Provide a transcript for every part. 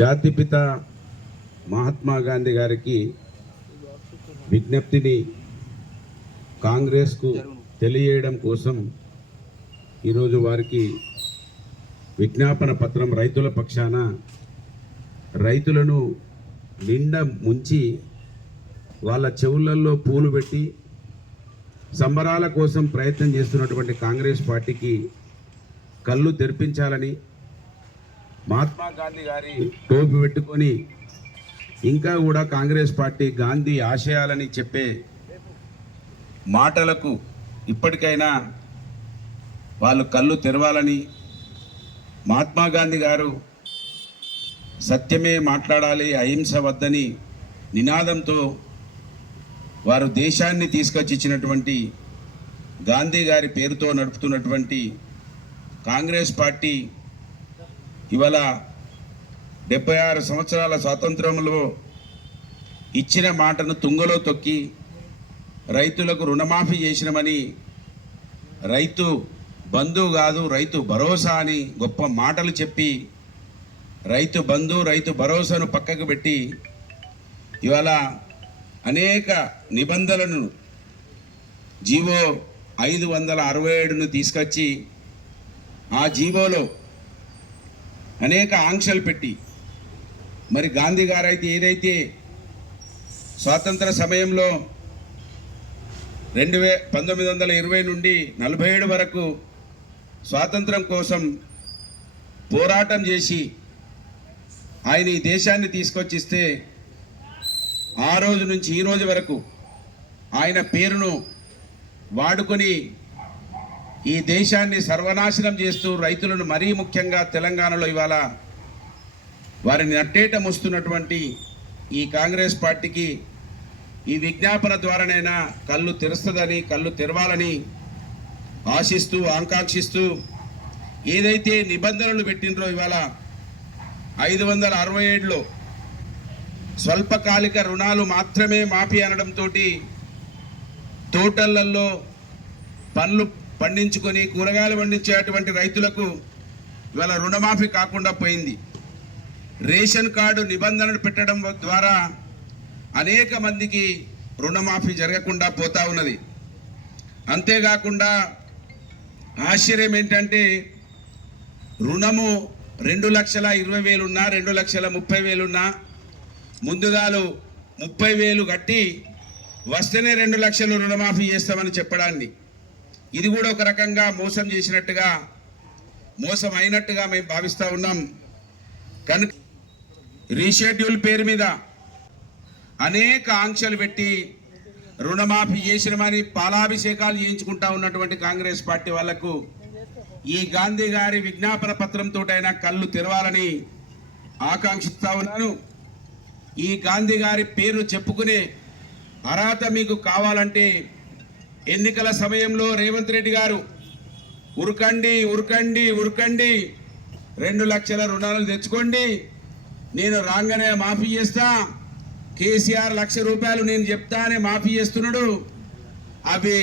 జాతిపిత మహాత్మా గాంధీ గారికి విజ్ఞప్తిని కాంగ్రెస్కు తెలియజేయడం కోసం ఈరోజు వారికి విజ్ఞాపన పత్రం రైతుల పక్షాన రైతులను నిండా ముంచి వాళ్ళ చెవులల్లో పూలు పెట్టి సంబరాల కోసం ప్రయత్నం చేస్తున్నటువంటి కాంగ్రెస్ పార్టీకి కళ్ళు తెరిపించాలని మహాత్మా గాంధీ గారి టోపి పెట్టుకొని ఇంకా కూడా కాంగ్రెస్ పార్టీ గాంధీ ఆశయాలని చెప్పే మాటలకు ఇప్పటికైనా వాళ్ళు కళ్ళు తెరవాలని మహాత్మా గాంధీ గారు సత్యమే మాట్లాడాలి అహింస వద్దని నినాదంతో వారు దేశాన్ని తీసుకొచ్చిచ్చినటువంటి గాంధీ గారి పేరుతో నడుపుతున్నటువంటి కాంగ్రెస్ పార్టీ ఇవాళ డెబ్బై ఆరు సంవత్సరాల స్వాతంత్రంలో ఇచ్చిన మాటను తుంగలో తొక్కి రైతులకు రుణమాఫీ చేసినమని రైతు బంధువు కాదు రైతు భరోసా అని గొప్ప మాటలు చెప్పి రైతు బంధు రైతు భరోసాను పక్కకు పెట్టి ఇవాళ అనేక నిబంధనలను జీవో ఐదు వందల అరవై ఏడును తీసుకొచ్చి ఆ జీవోలో అనేక ఆంక్షలు పెట్టి మరి గాంధీ గారు అయితే ఏదైతే స్వాతంత్ర సమయంలో రెండు వే పంతొమ్మిది వందల ఇరవై నుండి నలభై ఏడు వరకు స్వాతంత్రం కోసం పోరాటం చేసి ఆయన ఈ దేశాన్ని తీసుకొచ్చిస్తే ఆ రోజు నుంచి ఈ రోజు వరకు ఆయన పేరును వాడుకొని ఈ దేశాన్ని సర్వనాశనం చేస్తూ రైతులను మరీ ముఖ్యంగా తెలంగాణలో ఇవాళ వారిని అట్టేట ముస్తున్నటువంటి ఈ కాంగ్రెస్ పార్టీకి ఈ విజ్ఞాపన ద్వారానైనా కళ్ళు తెరుస్తుందని కళ్ళు తెరవాలని ఆశిస్తూ ఆకాంక్షిస్తూ ఏదైతే నిబంధనలు పెట్టినరో ఇవాళ ఐదు వందల అరవై ఏడులో స్వల్పకాలిక రుణాలు మాత్రమే మాఫీ అనడంతో తోటలల్లో పండ్లు పండించుకొని కూరగాయలు పండించేటువంటి రైతులకు ఇవాళ రుణమాఫీ కాకుండా పోయింది రేషన్ కార్డు నిబంధనలు పెట్టడం ద్వారా అనేక మందికి రుణమాఫీ జరగకుండా పోతా ఉన్నది అంతేకాకుండా ఆశ్చర్యం ఏంటంటే రుణము రెండు లక్షల ఇరవై వేలున్నా రెండు లక్షల ముప్పై వేలున్నా ముందుగాలు ముప్పై వేలు కట్టి వస్తేనే రెండు లక్షలు రుణమాఫీ చేస్తామని చెప్పడాన్ని ఇది కూడా ఒక రకంగా మోసం చేసినట్టుగా మోసం అయినట్టుగా మేము భావిస్తూ ఉన్నాం కనుక రీషెడ్యూల్ పేరు మీద అనేక ఆంక్షలు పెట్టి రుణమాఫీ చేసినమని పాలాభిషేకాలు చేయించుకుంటా ఉన్నటువంటి కాంగ్రెస్ పార్టీ వాళ్లకు ఈ గాంధీ గారి విజ్ఞాపన పత్రంతో అయినా కళ్ళు తెరవాలని ఆకాంక్షిస్తా ఉన్నాను ఈ గాంధీ గారి పేరు చెప్పుకునే అర్హత మీకు కావాలంటే ఎన్నికల సమయంలో రేవంత్ రెడ్డి గారు ఉరకండి ఉరకండి ఉరకండి రెండు లక్షల రుణాలు తెచ్చుకోండి నేను రాగానే మాఫీ చేస్తా కేసీఆర్ లక్ష రూపాయలు నేను చెప్తా అని మాఫీ చేస్తున్నాడు అవి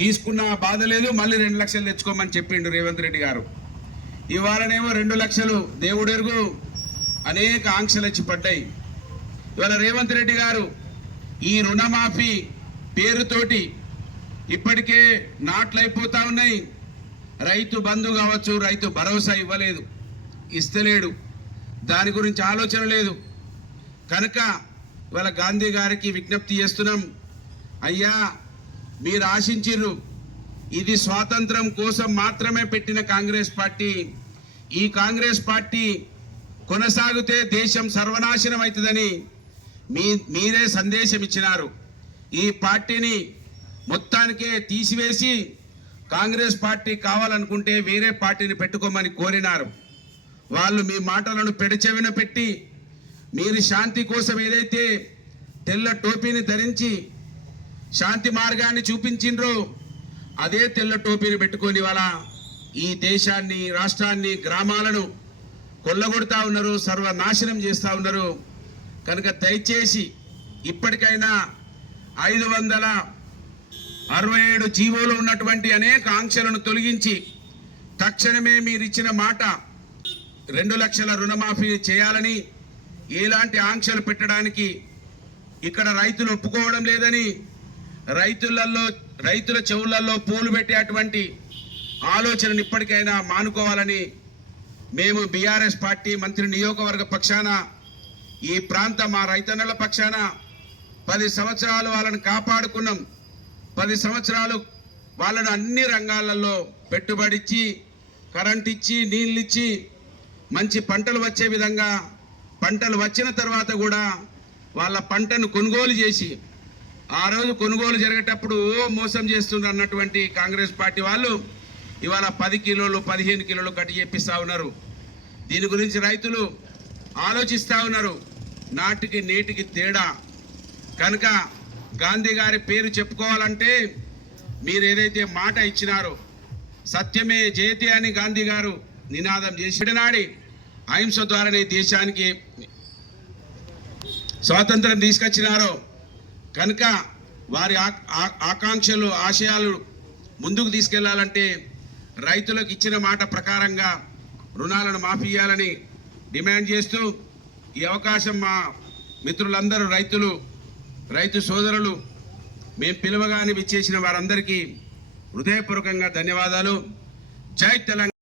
తీసుకున్న బాధ లేదు మళ్ళీ రెండు లక్షలు తెచ్చుకోమని చెప్పిండు రేవంత్ రెడ్డి గారు ఇవాళనేమో రెండు లక్షలు దేవుడెరుగు అనేక ఆంక్షలు వచ్చి పడ్డాయి ఇవాళ రేవంత్ రెడ్డి గారు ఈ రుణమాఫీ పేరుతోటి ఇప్పటికే నాట్లు అయిపోతా ఉన్నాయి రైతు బంధు కావచ్చు రైతు భరోసా ఇవ్వలేదు ఇస్తలేడు దాని గురించి ఆలోచన లేదు కనుక ఇవాళ గాంధీ గారికి విజ్ఞప్తి చేస్తున్నాం అయ్యా మీరు ఆశించిర్రు ఇది స్వాతంత్రం కోసం మాత్రమే పెట్టిన కాంగ్రెస్ పార్టీ ఈ కాంగ్రెస్ పార్టీ కొనసాగితే దేశం సర్వనాశనం అవుతుందని మీ మీరే సందేశం ఇచ్చినారు ఈ పార్టీని మొత్తానికే తీసివేసి కాంగ్రెస్ పార్టీ కావాలనుకుంటే వేరే పార్టీని పెట్టుకోమని కోరినారు వాళ్ళు మీ మాటలను పెడచెవిన పెట్టి మీరు శాంతి కోసం ఏదైతే తెల్ల టోపీని ధరించి శాంతి మార్గాన్ని చూపించిండ్రు అదే తెల్ల టోపీని పెట్టుకొని వాళ్ళ ఈ దేశాన్ని రాష్ట్రాన్ని గ్రామాలను కొల్లగొడతా ఉన్నారు సర్వనాశనం చేస్తూ ఉన్నారు కనుక దయచేసి ఇప్పటికైనా ఐదు వందల అరవై ఏడు జీవోలు ఉన్నటువంటి అనేక ఆంక్షలను తొలగించి తక్షణమే మీరు ఇచ్చిన మాట రెండు లక్షల రుణమాఫీ చేయాలని ఎలాంటి ఆంక్షలు పెట్టడానికి ఇక్కడ రైతులు ఒప్పుకోవడం లేదని రైతులలో రైతుల చెవులలో పూలు పెట్టేటువంటి ఆలోచనను ఇప్పటికైనా మానుకోవాలని మేము బీఆర్ఎస్ పార్టీ మంత్రి నియోగవర్గ పక్షాన ఈ ప్రాంతం మా రైతన్నల పక్షాన పది సంవత్సరాలు వాళ్ళని కాపాడుకున్నాం పది సంవత్సరాలు వాళ్ళను అన్ని రంగాలలో పెట్టుబడిచ్చి కరెంట్ ఇచ్చి నీళ్ళు ఇచ్చి మంచి పంటలు వచ్చే విధంగా పంటలు వచ్చిన తర్వాత కూడా వాళ్ళ పంటను కొనుగోలు చేసి ఆ రోజు కొనుగోలు జరిగేటప్పుడు మోసం చేస్తున్నారు అన్నటువంటి కాంగ్రెస్ పార్టీ వాళ్ళు ఇవాళ పది కిలోలు పదిహేను కిలోలు కట్టి చేపిస్తూ ఉన్నారు దీని గురించి రైతులు ఆలోచిస్తూ ఉన్నారు నాటికి నేటికి తేడా కనుక గాంధీ గారి పేరు చెప్పుకోవాలంటే మీరు ఏదైతే మాట ఇచ్చినారో సత్యమే జయతి అని గాంధీ గారు నినాదం చేసిన నాడి అహింస ద్వారానే దేశానికి స్వాతంత్రం తీసుకొచ్చినారో కనుక వారి ఆకాంక్షలు ఆశయాలు ముందుకు తీసుకెళ్లాలంటే రైతులకు ఇచ్చిన మాట ప్రకారంగా రుణాలను మాఫీ చేయాలని డిమాండ్ చేస్తూ ఈ అవకాశం మా మిత్రులందరూ రైతులు రైతు సోదరులు మేము పిలవగానే విచ్చేసిన వారందరికీ హృదయపూర్వకంగా ధన్యవాదాలు జై తెలంగాణ